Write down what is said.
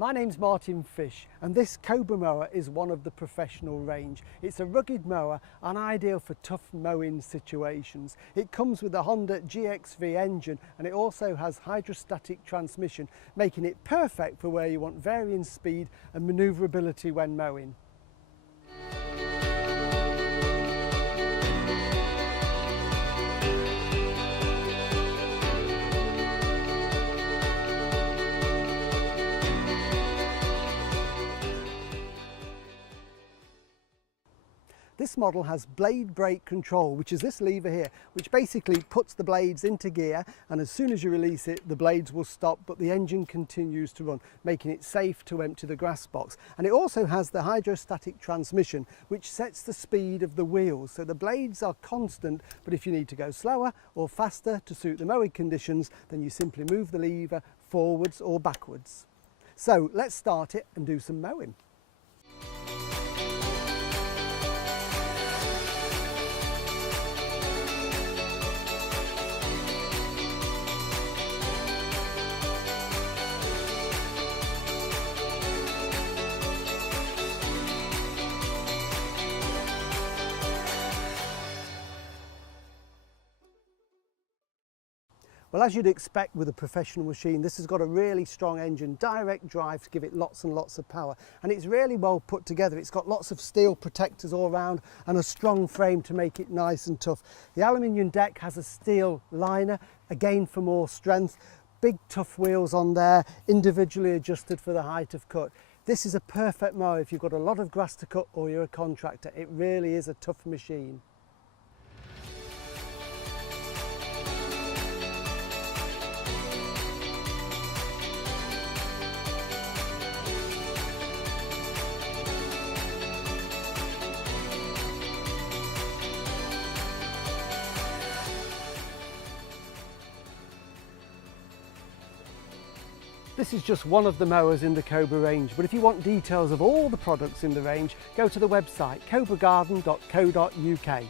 My name's Martin Fish and this Cobra mower is one of the professional range. It's a rugged mower and ideal for tough mowing situations. It comes with a Honda GXV engine and it also has hydrostatic transmission, making it perfect for where you want varying speed and manoeuvrability when mowing. This model has blade brake control, which is this lever here, which basically puts the blades into gear, and as soon as you release it, the blades will stop, but the engine continues to run, making it safe to empty the grass box. And it also has the hydrostatic transmission, which sets the speed of the wheels. So the blades are constant, but if you need to go slower or faster to suit the mowing conditions, then you simply move the lever forwards or backwards. So let's start it and do some mowing. Well, as you'd expect with a professional machine, this has got a really strong engine, direct drive to give it lots and lots of power. And it's really well put together. It's got lots of steel protectors all around and a strong frame to make it nice and tough. The aluminium deck has a steel liner, again for more strength. Big tough wheels on there, individually adjusted for the height of cut. This is a perfect mower if you've got a lot of grass to cut or you're a contractor. It really is a tough machine. This is just one of the mowers in the Cobra range, but if you want details of all the products in the range, go to the website cobragarden.co.uk.